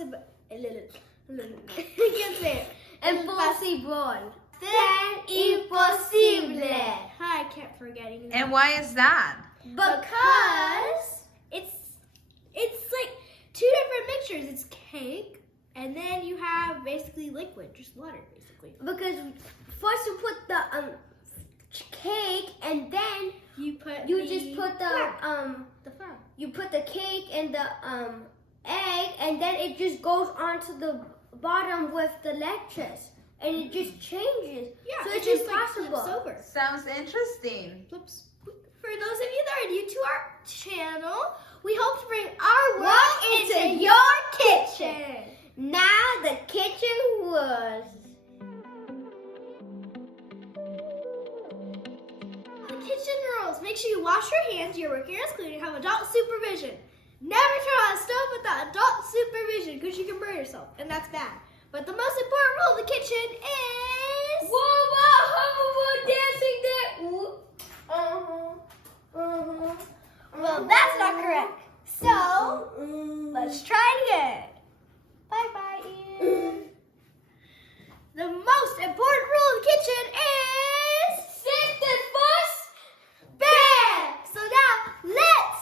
impossible. I can't say it. Impossible. Then impossible. I kept forgetting that. And why is that? Because it's like two different mixtures. It's cake, and then you have basically liquid, just water, basically. Because first you put the cake, and then You put just put the flan. you put the cake and the egg, and then it just goes onto the bottom with the lettuce, and it just changes. Yeah, so it it's just impossible. like flips over. Sounds interesting. Flips. For those of you that are new to our channel, we hope to bring our world into your kitchen. Now the kitchen was. The kitchen rules. Make sure you wash your hands, you're working as clean, and have adult supervision. Never turn on a stove without adult supervision because you can burn yourself, and that's bad. But the most important rule of the kitchen is... Whoa, dancing there. Well, that's not correct. So, let's try it again. Bye-bye, Ian. The most important rule of the kitchen is... Sisters first. Bam! So now, let's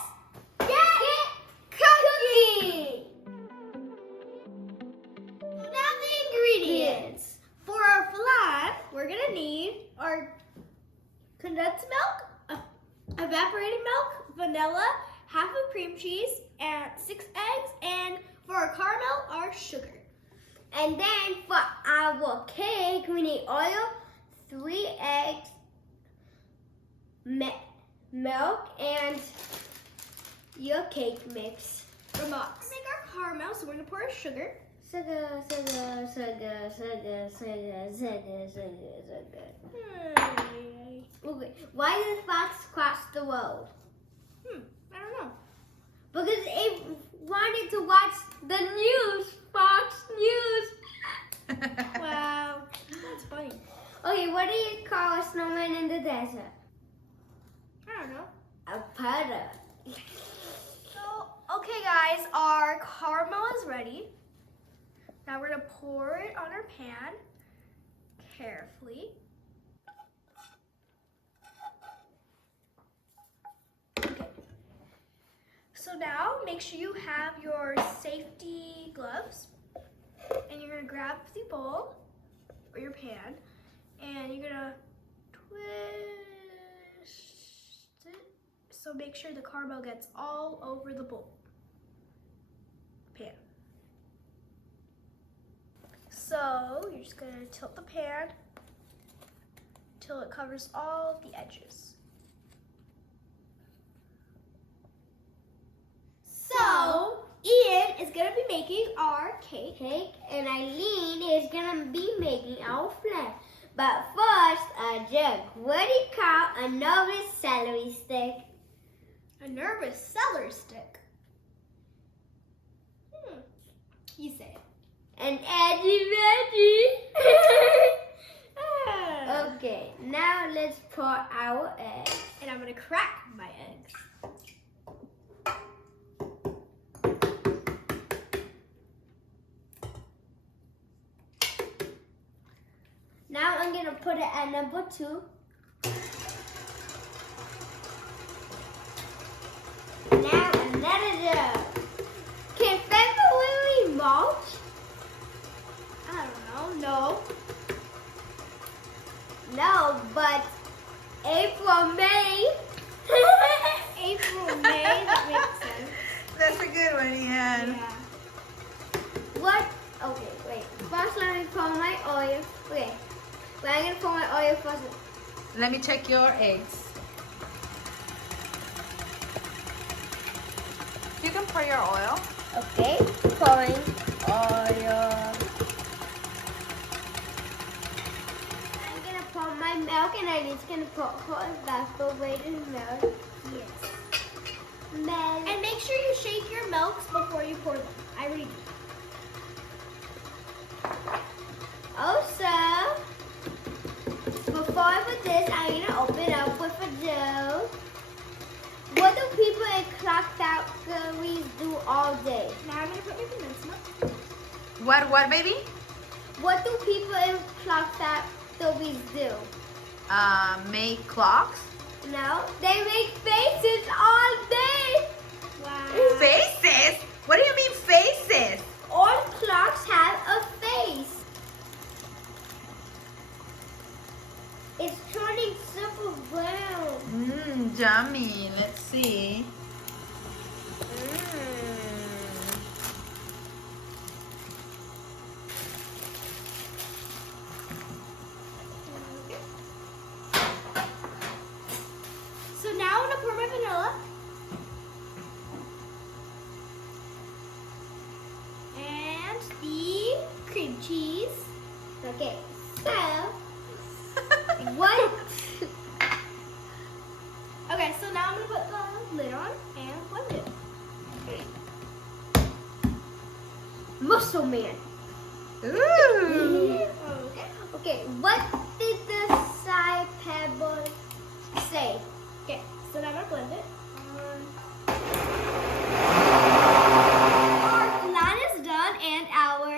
get cooking! So now the ingredients. For our flan, we're gonna need our condensed milk, evaporated milk, vanilla, half a cream cheese, and 6 eggs, and for our caramel, our sugar. And then for our cake, we need oil, 3 eggs, milk, and your cake mix. From box. Make our caramel, so we're gonna pour our sugar. Sugar. Okay. Why did Fox cross the road? I don't know. Because it wanted to watch the news, Fox News. Wow, that's funny. Okay, what do you call a snowman in the desert? I don't know. A putter. So, okay guys, our caramel is ready. Now we're gonna pour it on our pan carefully. Okay. So now make sure you have your safety gloves, and you're gonna grab the bowl or your pan, and you're gonna twist it. So make sure the caramel gets all over the bowl. Pan. So you're just gonna tilt the pan till it covers all of the edges. So Ian is gonna be making our cake. And Eileen is gonna be making our flan. But first, a jug. What do you call a nervous celery stick? A nervous celery stick. You say it. An edgy veggie. Ah. Okay, now let's pour our eggs. And I'm gonna crack my eggs. Now I'm gonna put it at number 2. Now another jug. Can February mulch? I don't know. No, but April, May. April, May, that makes sense. That's a good one, Ian. Yeah. What? Okay, wait. First, let me pour my oil. Okay. Wait, I'm gonna pour my oil first. Let me check your eggs. You can pour your oil. Okay, pouring oil. I'm gonna pour my milk, and I'm just gonna pour evaporated milk. Yes. Milk. And make sure you shake your milks before you pour them. I already did. Also, before I put this, I'm gonna open up with a dough. What do people in clock factories do all day? Now I'm gonna put my condensed milk. What, baby? What do people in clock factories do? Make clocks? No, they make faces all day. Wow. Faces? What do you mean faces? All clocks have a face. It's turning super brown. Mmm, yummy. Let's see. So now I'm gonna pour my vanilla. And the cream cheese. Okay, so what? Okay, so now I'm gonna put the lid on and blend it. Muscle Man. Ooh. Okay. Okay, what did the side pebble say? Okay, so now I'm gonna blend it. Our flan is done and our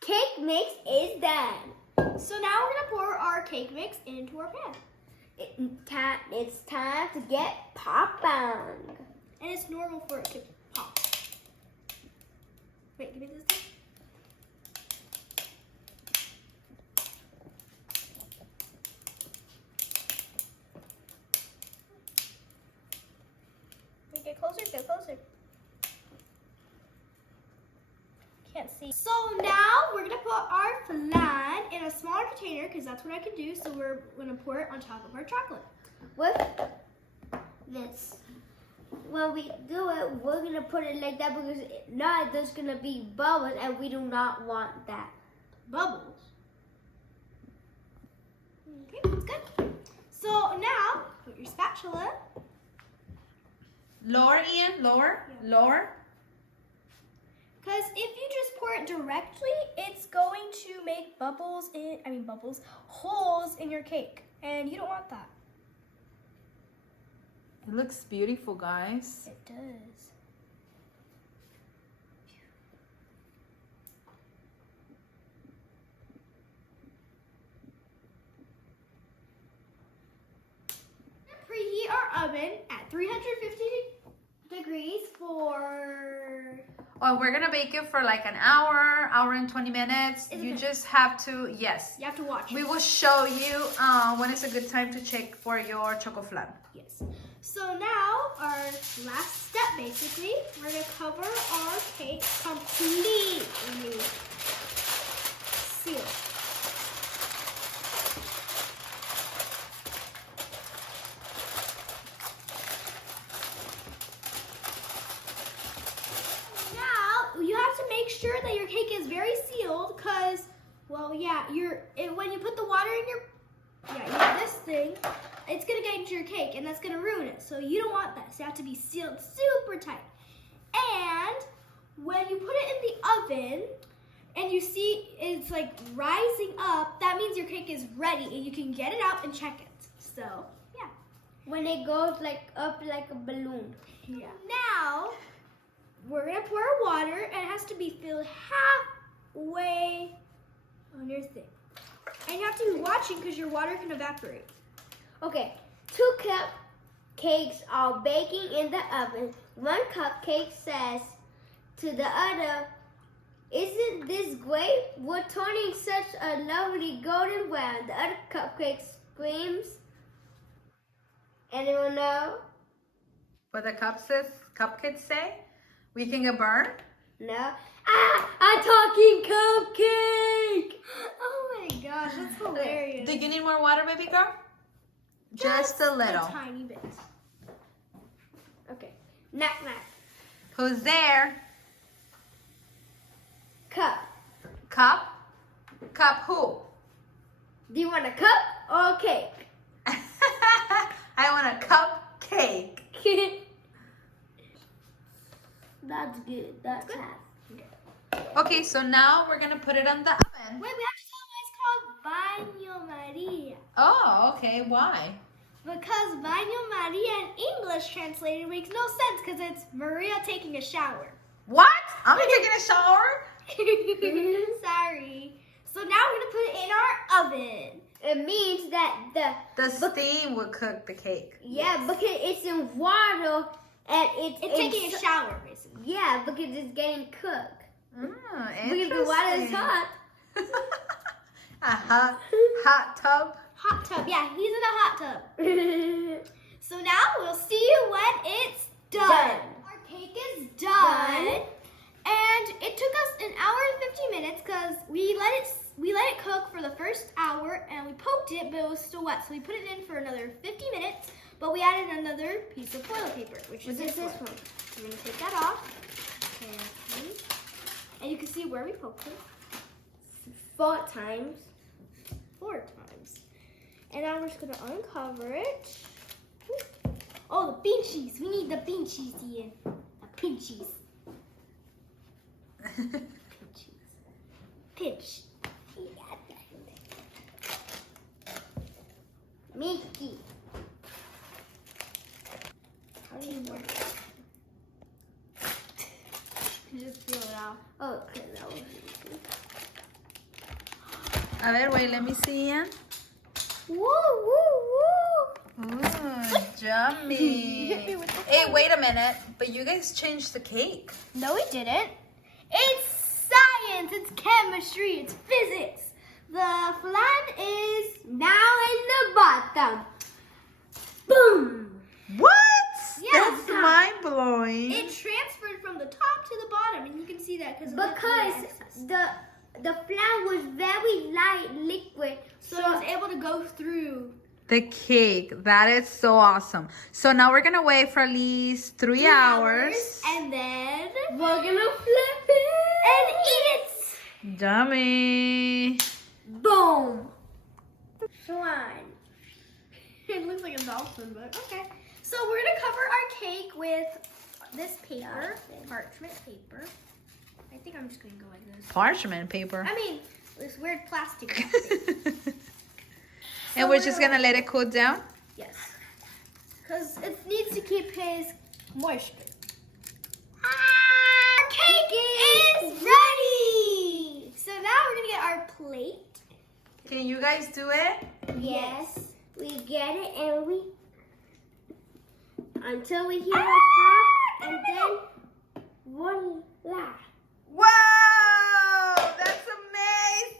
Cake mix is done. so now we're gonna pour our cake mix into our pan. It's time to get popping. And it's normal for it to pop. Wait, give me this thing. Wait, get closer, get closer. Can't see. So now we're gonna put our flan in a smaller container because that's what I can do. So we're gonna pour it on top of our chocolate. With this, when we do it, we're gonna put it like that because now there's gonna be bubbles and we do not want that. Bubbles. Okay, that's good. So now put your spatula. Lower, Ian. Lower. Yeah. Lower. Because if you just pour it directly, it's going to make holes in your cake. And you don't want that. It looks beautiful, guys. It does. Preheat our oven at 350 degrees for... Oh, we're gonna bake it for like an hour, hour and 20 minutes. Is it You good? just have to, yes. You have to watch. We will show you when is a good time to check for your chocoflan. Yes. So now our last step, basically, we're gonna cover our cake completely sealed. Now you have to make sure that your cake is very sealed, cause, well, yeah, when you put the water in this thing, it's gonna get into your cake and that's gonna ruin it. So you don't want that. So you have to be sealed super tight. And when you put it in the oven and you see it's like rising up, that means your cake is ready and you can get it out and check it. So yeah. When it goes like up like a balloon. Yeah. Now we're gonna pour water and it has to be filled halfway on your thing. And you have to be watching because your water can evaporate. Okay, 2 cupcakes are baking in the oven. 1 cupcake says to the other, "Isn't this great? We're turning such a lovely golden brown." The other cupcake screams. Anyone know? What the cupcakes say? We can get burned? No. Ah, a talking cupcake! Oh my gosh, that's hilarious. Do you need more water, baby girl? Just a little. A tiny bit. Okay. Knock knock. Who's there? Cup. Cup? Cup who? Do you want a cup or a cake? I want a cupcake. That's good. That's half. Okay, so now we're gonna put it on the oven. Wait, we have to tell them why it's called Baño Maria. Oh, okay. Why? Because Baño Maria in English translated makes no sense because it's Maria taking a shower. What? I'm taking a shower? Sorry. So now we're gonna put it in our oven. It means that The steam will cook the cake. yeah, because it's in water and It's taking a shower, basically. Yeah, because it's getting cooked. Because the water is Interesting. hot. A hot tub. Hot tub. Yeah, he's in a hot tub. So now we'll see you when it's done. Our cake is done. And it took us an hour and 50 minutes because we let it cook for the first hour and we poked it, but it was still wet. So we put it in for another 50 minutes, but we added another piece of foil paper, which is this one. So we're gonna take that off. Carefully. And you can see where we poked it. 4 times. 4 times. And now we're just gonna uncover it. Oh, the bean cheese. We need the bean cheese, Ian. The pink cheese. Pinch. Mickey. How do you work? You just feel it out. Oh, okay, that was A ver, wait, let me see, Ian. Woo, woo, woo. Ooh, yummy. Hey, wait a minute. But you guys changed the cake. No, we didn't. It's science. It's chemistry. It's physics. The flan is Now in the bottom. Boom. What? Yeah, That's mind-blowing. it transferred from the top to the bottom, and you can see that because The flan was very light liquid. so it was able to go through. The cake. That is so awesome. So now we're going to wait for at least 3 hours. And then We're gonna flip it. and eat it. Yummy. Boom. Flan. It looks like a dolphin, but okay. So we're gonna cover our cake with this paper, parchment paper. I think I'm just gonna go like this. Parchment paper. I mean, this weird plastic. And we're just going to let it cool down? Yes. Because it needs to keep his moisture. Our cake is ready! So now we're going to get our plate. Can you guys do it? Yes. We get it and we until we hear a pop and then voila. Wow! That's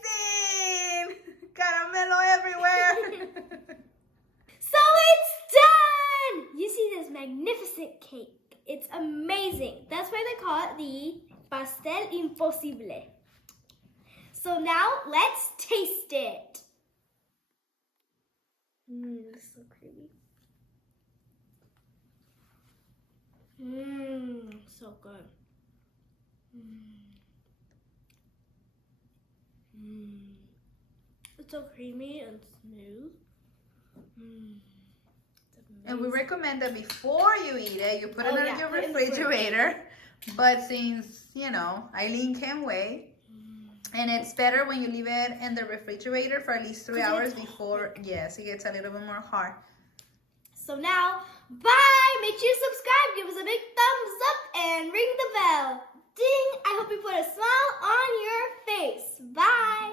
amazing! Caramelo everywhere. So it's done! You see this magnificent cake. It's amazing. That's why they call it the pastel imposible. So now let's taste it. It's so creamy. So good. It's so creamy and smooth. And we recommend that before you eat it, you put it in your put it in the fridge. refrigerator. But since, you know, Eileen can't wait, and it's better when you leave it in the refrigerator for at least 3 hours before, yes, it gets a little bit more hard. So now, bye! Make sure you subscribe, give us a big thumbs up, and ring the bell. Ding! I hope you put a smile on your face. Bye!